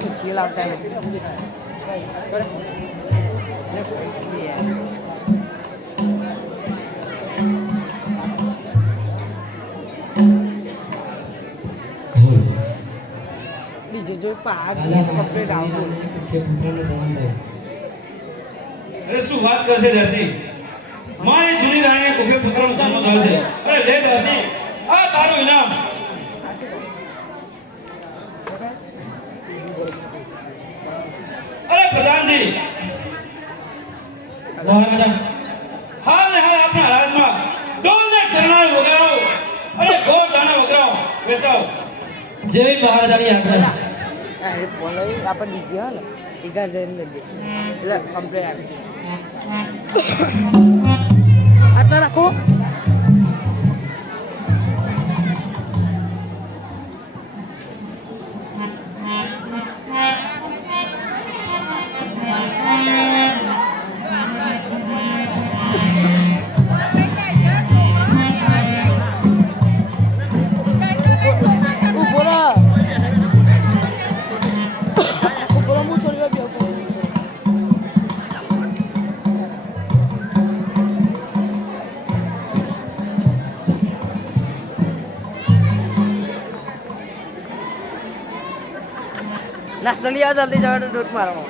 कुर्सी लाता है इसलिए બીજો જો પાક કમ્પ્લીટ આવતું અરે શું વાત કરશે દાસી મારી જૂની રાણીએ કુફે પુત્રનો જન્મ થયો છે અરે લે દાસી આ તારું ઇનામ અરે પ્રધાનજી હાલ ને હાલ આપણા રાજમાં ડોલને શરણાઈ વગાડો અરે ગોળ દાણા વગાડો વેચાઓ જેવી મહારાજાની આજ્ઞા એ બોલો આપણે દીધી હોય ને ટીકા જઈને લઈ એટલે કમ્પ્લીટ આવી આટલા રાખો નાસ્તા લઈ આવ જલ્દી જવા ડોટ મારવા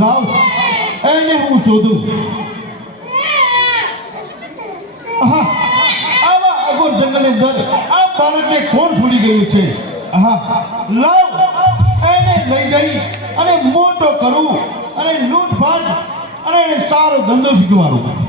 લાવ એને હું શોધું આવા અઘોર જંગલની અંદર આ બાળકને કોણ છોડી ગયું છે લાવ એને લઈ જઈ અને મોટો કરું અને લૂંટફાટ અને એને સારો ધંધો શીખવાડું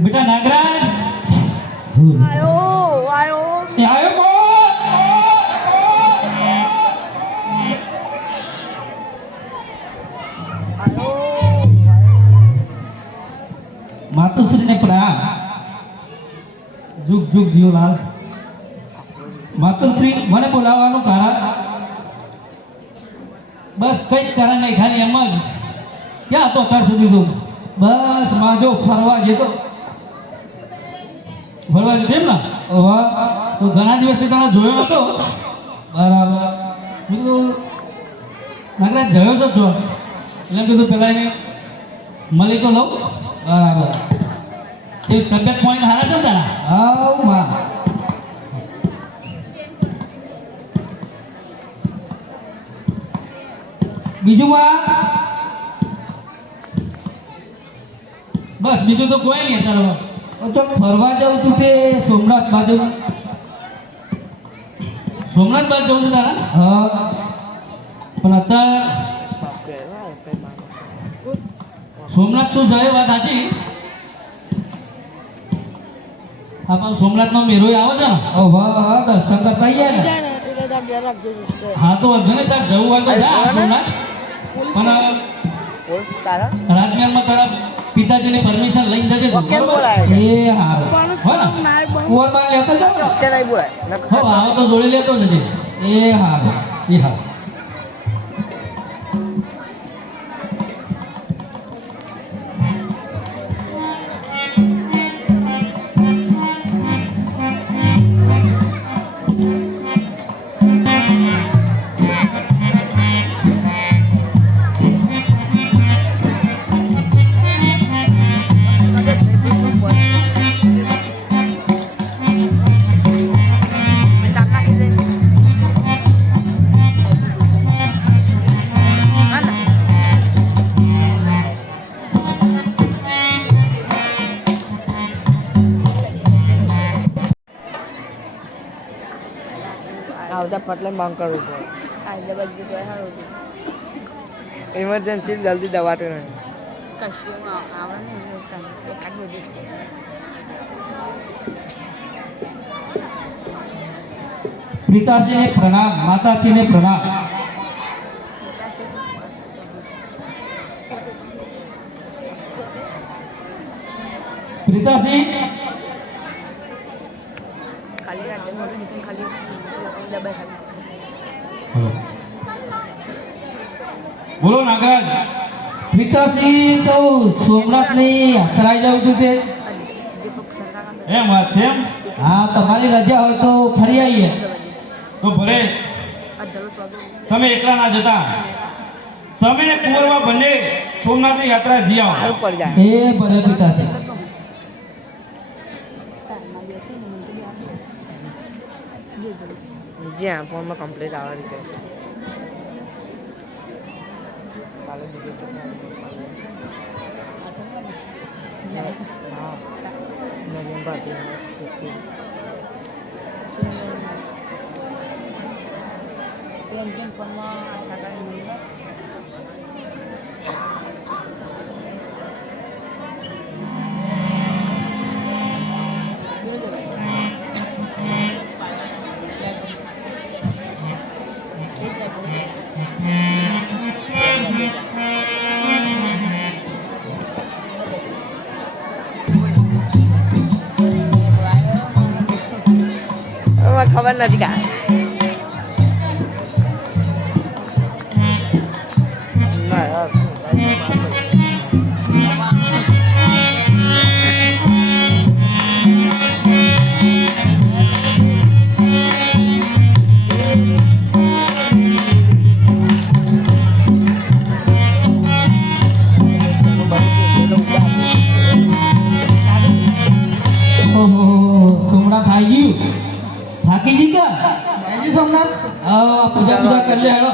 બેટા નાગરાજ આયો આયો એ આયો કોણ માતુશ્રીને પ્રણામ જુગ જુગ જીવલાલ માતુશ્રી મને બોલાવવાનું કારણ બસ કઈ કારણ નહીં ખાલી એમ જ ક્યાં હતો અત્યાર સુધી તું બસ માજો ફરવા જતો ફરવા જતો એમ ને તો ઘણા દિવસથી તને જોયો નતો બરાબર કીધું નાગરાજ જોયો તો જો એટલે કીધું પેલા એને મળી તો લઉં બરાબર એ તબિયત પોઈન્ટ હારા છે તારા આવ માં બીજું માં બસ બીજું તો કોઈ નહીં અત્યારે તો ફરવા જાઉં છું કે સોમનાથ બાજુ સોમનાથ બાજુ જવું છું તારા હા પણ અત્યારે સોમનાથ તું જાય વાત સાચી. હા પણ સોમનાથનો મેરો આવે છે ને વાહ દર્શન કરતા આવીએ ને. હા તો વધુ તાર જવું હોય તો જા સોમનાથ. પણ રાજમહેલમાં તારા પિતાજીની પરમિશન લઈને જજે. એ હા હો ને કુંવરબાન લેતો જાવ ને. હો આવો તો જોડે લેતો જજે. એ હા એ હા. આવતા પટલે માંગ કરવું પડે. ઇમરજન્સી જલ્દી દવાતું નહીં. પિતાજીને પ્રણામ, માતાજીને પ્રણામ. પિતાજી બોલો નાગરાજ. પિતાજી તો સોમનાથની યાત્રા જવું હતું તે એમ વાત છે એમ. હા તમારી રજા હોય તો ફરી આવીએ. તો ભલે તમે એકલા ના જતા, તમે ને કુંવરબા બંને સોમનાથની યાત્રા જઈ આવો. સારું પડી જાય. એ ભલે પિતાજી. જ્યાં ફોનમાં કમ્પ્લીટ આવવાની છે. કાલે બીજું હા નવેમ્બર ખબર નથી કા સોમનાથ આવી ગયું. થાકી જી કા સોમનાથ? હા પૂજા પૂજા કરી લે હેડો.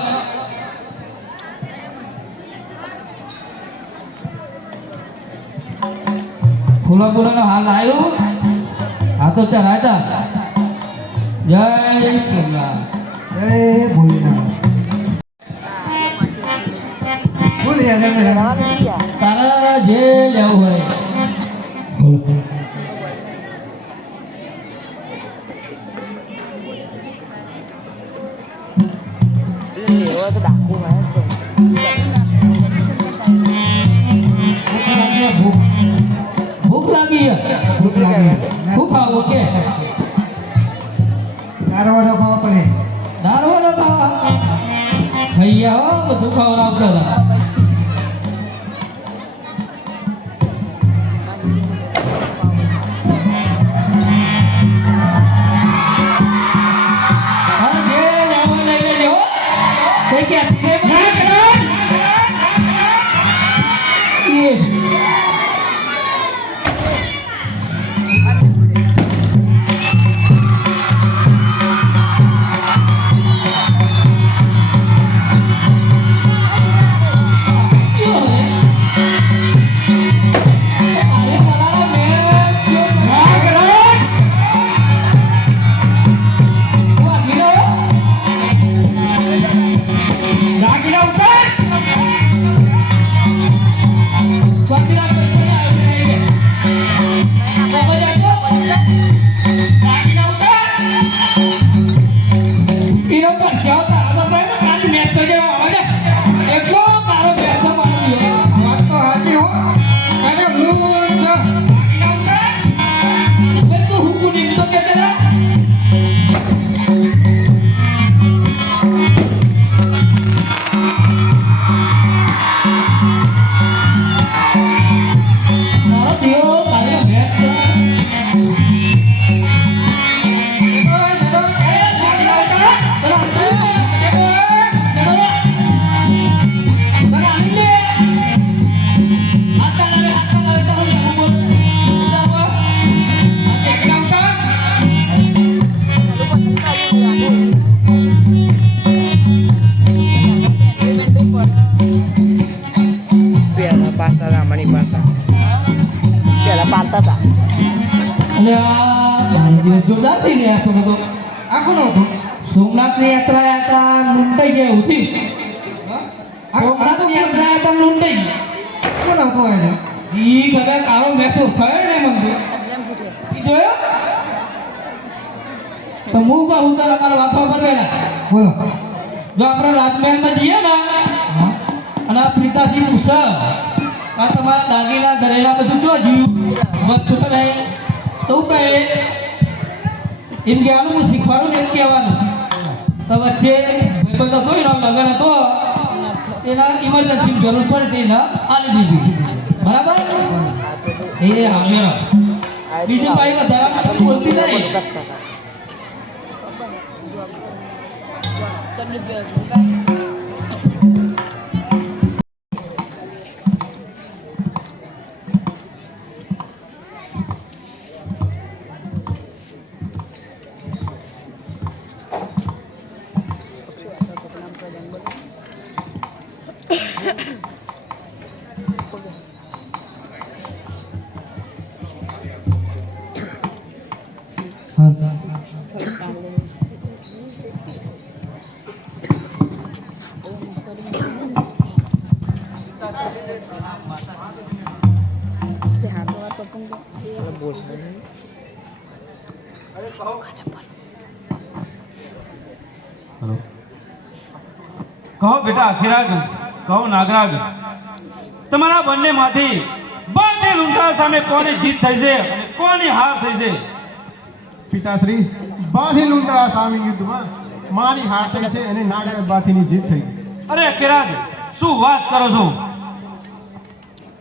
ફૂલા ફૂલાનો હાલ આવ્યો. હા તો ચલાય તા. જય સોમનાથ. જય ભોલેનાથ. બોલ યાર તારા જે લેવું હોય. લેવો તો ડાકુ હોય તો ભૂખ લાગી. ભૂખ લાગી. ભૂખ આવો કે નારવાડો ખાવા પડે. દારવાડો ખાવા ખાઈ આવો. બધું ખવડાવતા હતા. હા, જે લેવું લઈ લેજો. કોઈ ક્યાંથી નહીં. થઈ જાય આવે એટલો તારો બેસો મારી દીધો. વાત તો સાચી હો અરે હું છે તું હુકુ નીકળતો કે તેના મારો દેવો તારે ભેટ છે. પેલા પાડતા હતા મણી પાડતા પેલા પાડતા હતા અને આ જોરદાર થઈ ગયા તો બધો આખો નહોતો સોમનાથની યાત્રા લૂંટાઈ ગયા હતી. સોમનાથની યાત્રા લૂંટાઈ કોણ આવતો એને ઈ કદાચ કાળો મેસો થયો ને મંદિર ઈ જોયો તો હું કહું તો અમારા બાપા બનવેલા બોલો જો આપણે રાજમહેલમાં જઈએ ને અને આ પિતાશ્રી પૂછે આ તમારા દાગીના ઘરેલા બધું જો જીવ વસ્તુ નહીં તો કહે એમ કહેવાનું હું શીખવાડું ને એમ કહેવાનું તો વચ્ચે ભાઈબંધ હતો એનો લગ્ન હતો એના ઇમરજન્સી જરૂર પડે એના આલી દીધી બરાબર એ હાલ્યો બીજું ભાઈ વધારે બોલતી નહીં કહો બેટા અખિરાજ, કહો નાગરાજ, તમારા બંનેમાંથી બાજી લૂંટારા સામે કોની જીત થઈ છે અને કોની હાર થઈ છે? પિતાશ્રી બાથી લૂંટારા સામે યુદ્ધમાં મારી હાર થઈ છે અને નાગરાજ બાથીની જીત થઈ અરે અખિરાજ, શું વાત કરો છો?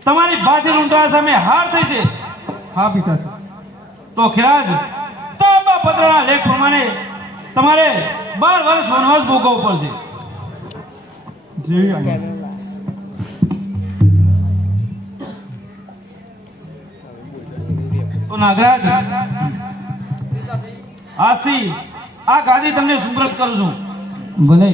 તમારી બાજી લૂંટારા સામે હાર થઈ છે? હા પિતાશ્રી તો અખિરાજ, તાંબા પત્રના લેખ પ્રમાણે તમારે 12 વર્ષ વનવાસ ભોગવવો પડશે. જેવી આજ્ઞા. તો નાગરાજ, આજથી આ ગાદી તમને સુપ્રત કરું છું. ભલે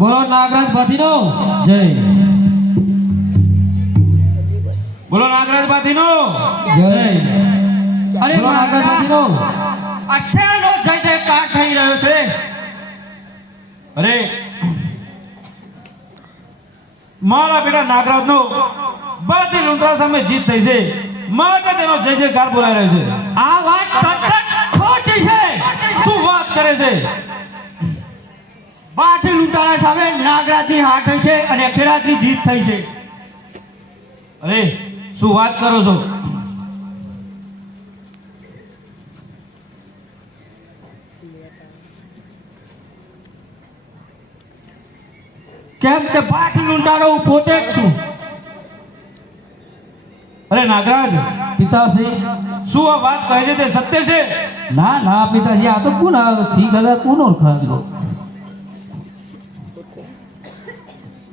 બોલો નાગરાજ ભાતીનો જય. બોલો નાગરાજ બાથીનો જય. અરે બોલો નાગરાજ ભાતીનો અક્ષરનો જય જયકાર થઈ રહ્યો છે. અરે મારા બેટા નાગરાજનો બાથી લૂંટારા સામે જીત થઈ છે માટે તેનો જય જયકાર બોલાઈ રહ્યો છે. આ વાત ખોટી છે. શું વાત કરે છે? બાથી લૂંટારા સામે નાગરાજની હાર થઈ છે અને અખિરાજની જીત થઈ છે. અરે શું વાત કરો છો? કેમ કે બાથી લૂંટારો હું પોતે જ છું. અરે નાગરાજ, પિતાશ્રી શું આ વાત કહે છે તે સત્ય છે? ના ના પિતાશ્રી આ તો કોણ સિંહ ગલા કોણ ઓળખાયો?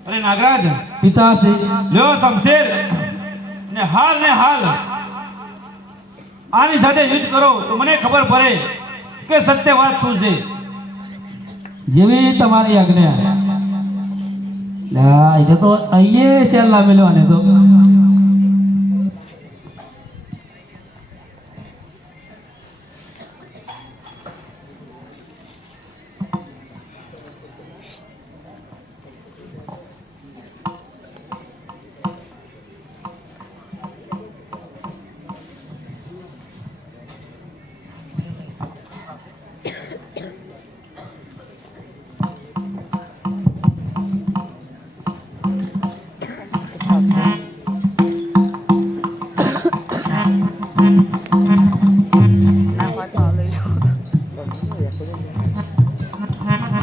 અરે નાગરાજ, પિતાશ્રી લ્યો શમશેર ને હાલ આની સાથે યુદ્ધ કરો તો મને ખબર પડે કે સત્ય વાત શું છે. જેવી તમારી આજ્ઞા. એને તો અહીંયા સેલ લાવેલો આને તો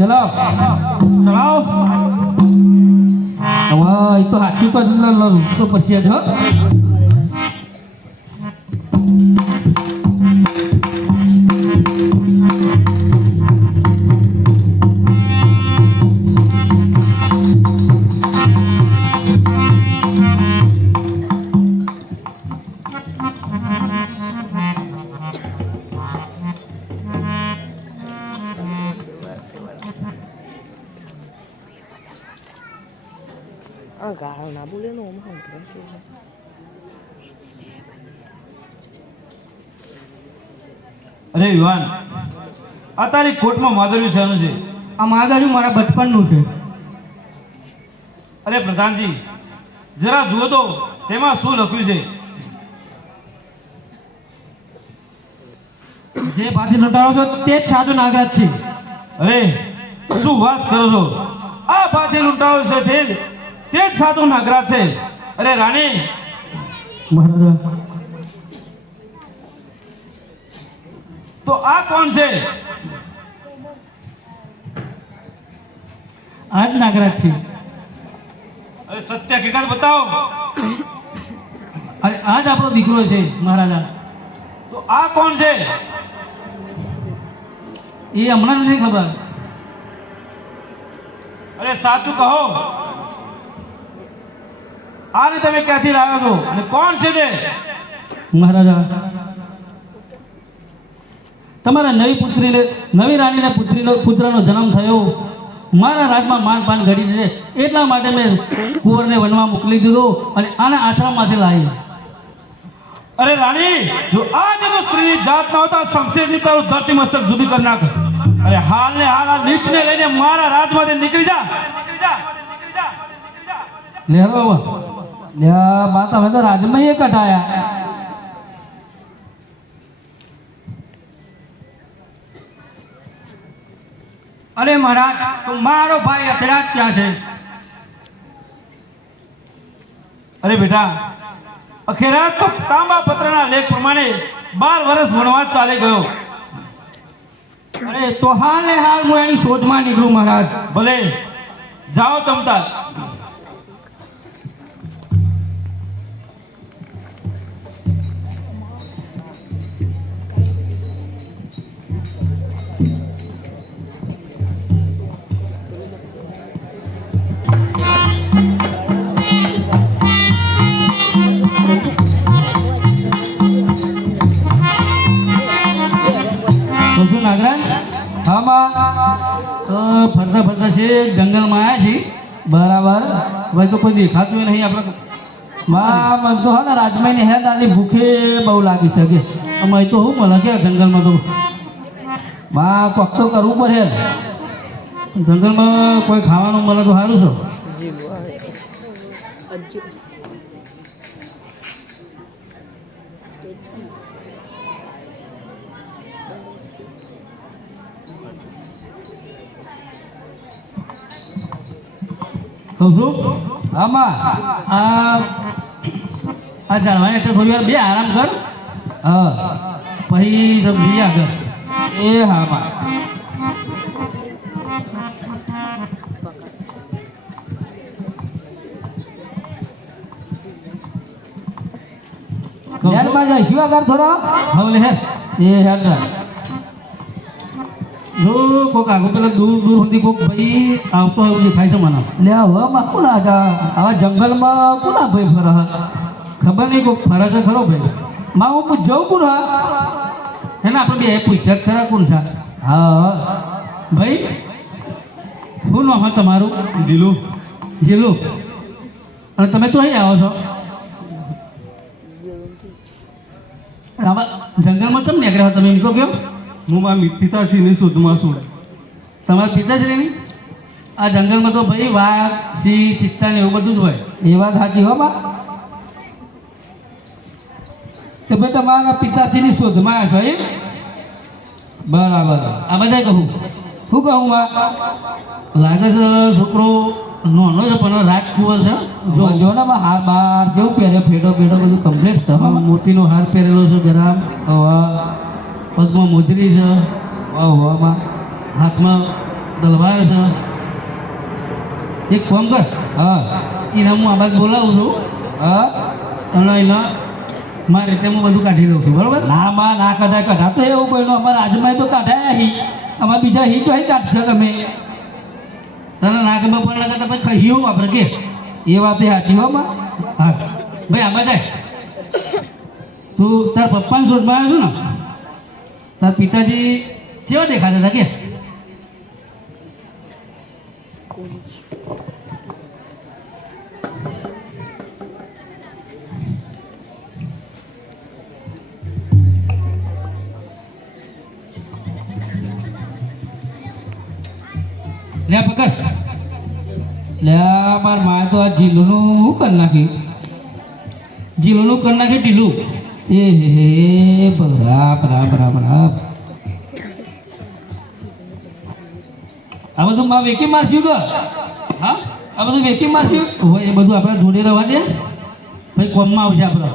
ચલો ચલાવો. હવે એ તો સાચું તો પછી જ હો. આ ગાળો ના બોલે ને ઓમાં અરે યુવાન, આ તારી કોટમાં માદર્યું શાનું છે? આ માદર્યું મારા બચપનનું છે. અરે પ્રધાનજી, જરા જુઓ તો તેમાં શું લખ્યું છે? જે પાછી લૂંટારો છો તે જ સાચો નાગરાજ છે. અરે શું વાત કરો છો? આ પાછી લૂંટારો છે તે જ સાચો નાગરાજ છે. અરે રાણી, મહારાજા તો આ કોણ છે? આ જ નાગરાજ છે. અરે સત્ય હકીકત બતાવો. અરે આ જ આપણો દીકરો છે મહારાજા. તો આ કોણ છે? એ હમણાં નથી ખબર. અરે સાચું કહો, આને તમે ક્યાંથી લાવ્યો છો અને કોણ છે તે? મહારાજા, તમારા નવી રાણીને પુત્રનો જન્મ થયો. મારા રાજમાં માનપાન ઘડી છે, એટલા માટે મેં કુંવરને વનમાં મોકલી દીધો અને આને આશ્રમમાંથી લાવી. અરે રાણી, જો આ જો સ્ત્રીની જાત ન હોતા શમશેરથી તારું ધરતી મસ્તક જુદી કરી નાખ. અરે હાલ ને હાલ આ નીચને લઈને મારા રાજમાંથી નીકળી જા. લે હવે બા તમે તો રાજમાં એ કટાયા. અરે મહારાજ, તો મારો ભાઈ અખરાજ ક્યાં છે? અરે બેટા, અખેરાત તો તાંબા પત્રના લેખ પ્રમાણે 12 વર્ષ વનવાસ ચાલી ગયો. અરે તો હાલ ને હાલ હું એની શોધમાં નીકળું મહારાજ. ભલે જાઓ તમતાર. નાગરાજ આમાં ફરતા ફરતા છે જંગલમાં આવ્યા છીએ. બરાબર, ભાઈ તો કોઈ દેખાતું નહીં આપણે. મને તો હા ને રાજમાની હેડ આની ભૂખે બહુ લાગી શકે. અમે તો શું મળે કે જંગલમાં તો બા કોક તો કરવું પડે. જંગલમાં કોઈ ખાવાનું મળે તો સારું છે. આમાં આ જાણવાની એટલે થોડી વાર બે આરામ કર. હા પછી જઈએ આગળ. એ હા બા હેરમાં જઈશું આગળ થોડા. હવે હે એ હેર જો કોક આગળ પેલા દૂર સુધી કોક ભાઈ આવતો હોય એવું દેખાય છે મને. લે હવે માં કોના આવા જંગલમાં કોના ભાઈ ફરે? ખબર નહીં કોક ફરે છે ખરો ભાઈ. માં હું જવું કોણ હા હે ને આપણે બે પૂછ્યા ખરા કોણ છે? હા ભાઈ, શું નામ તમારું? જીલું. જીલું. અને તમે તો અહીં આવો છો? આવા જંગલમાં કેમ નીકળ્યા તમે? એમ તો કેમ? હું મારા પિતાશ્રીની શોધમાં છું. તમારા પિતાશ્રીની? આ જંગલમાં તો ભાઈ વાઘ, સિંહ, ચિત્તા ને એવું બધું જ હોય. એ વાત સાચી હો બા. તો ભાઈ તમારા પિતાશ્રીની શોધમાં આવ્યા છો એમ? બરાબર. આ બધા કહું શું કહું બા? લાગે છે છોકરો નાનો છે પણ રાજકુંવર છે. જો ને હાર બાર કેવું પહેરે, ફેટો બધું કમ્પ્લીટ છે. મોતીનો હાર પહેરેલો છે જરા. પગમાં મોજરી છે, હાથમાં દલવાયો છે એક કામ કર હા એને હું આ બાજુ બોલાવું છું હા અને એના મારી રીતે હું બધું કાઢી દઉં છું બરાબર ના માં ના કઢાય કઢાતો એવું કોઈનો અમારા આજમાં તો કાઢાયા હી અમારા બીજા હી તો અહીં કાઢશો તમે તને ના ખબર પણ લાગે તો પછી ખાઈ એવું આપણે કે એ વાત એ સાચી હો માં હા ભાઈ આમાં જાય તું તાર પપ્પાને શોધમાં આવ્યો છું ને તાર પિતાજી કેવા દેખાતા હતા કે લે પકડ લે માર માએ તો આ જીલુનું શું કરી નાખ્યું જીલુનું કરી નાખ્યું ઢીલું એ હે બરાબર બરાબર આ બધું માં વેકી મારસ્યું તો હા આ બધું વેકી મારસ્યું હોય એ બધું આપણે જોડે રહેવા દે ભાઈ કોમમાં આવશે આપણે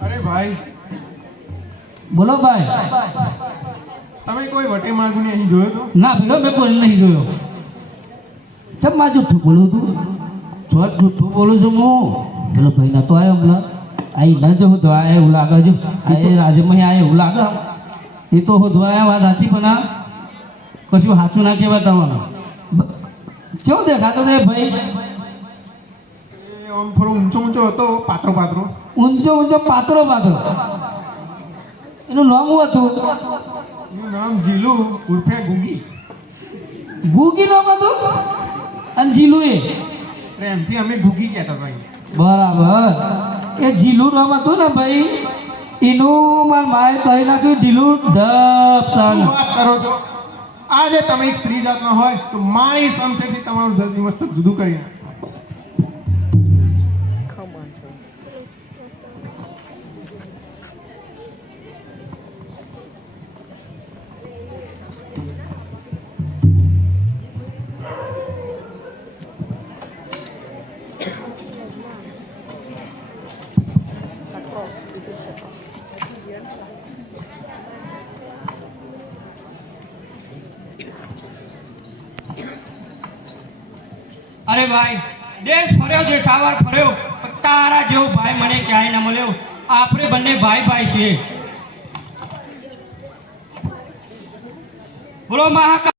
અરે ભાઈ બોલો ભાઈ તમે કોઈ વટે માર્ગુને અહીં જોયો તો ના પેલો મેં કોઈ નહીં જોયો ચમ માં જૂઠું બોલું તું ચોથ જૂઠું બોલું છું હું પેલો ભાઈ નતો આવ્યો હમણાં આઈ ન જવું તો આ એવું લાગે છે આ રાજમાં આ એવું લાગે એ તો હું ધોયા વાત સાચી પણ આ કશું સાચું ના કહેવાય તમારું કેવું દેખાતો તે ભાઈ એ આમ થોડો ઊંચો ઊંચો હતો પાતળો પાતળો ઊંચો ઊંચો પાતળો પાતળો એનું નામ શું હતું એનું નામ જીલું ઉર્ફે ગુગી ગુગી નામ હતું અને જીલું એ પ્રેમથી અમે ગુગી કહેતા ભાઈ બરાબર એ જીલું નામ હતું ને ભાઈ એનું માર માએ કહી નાખ્યું ઢીલું ડબ શું વાત કરો છો આજે તમે એક સ્ત્રી જાતના હોય તો મારી સમસેથી તમારું દર્દી મસ્તક જુદું કરી નાખો. અરે ભાઈ દેશ ફર્યો છે સાવાર ફર્યો પણ તારા જેવો ભાઈ મને ક્યાંય ના મળ્યો આપણે બંને ભાઈ ભાઈ છીએ બોલો મહાકાળ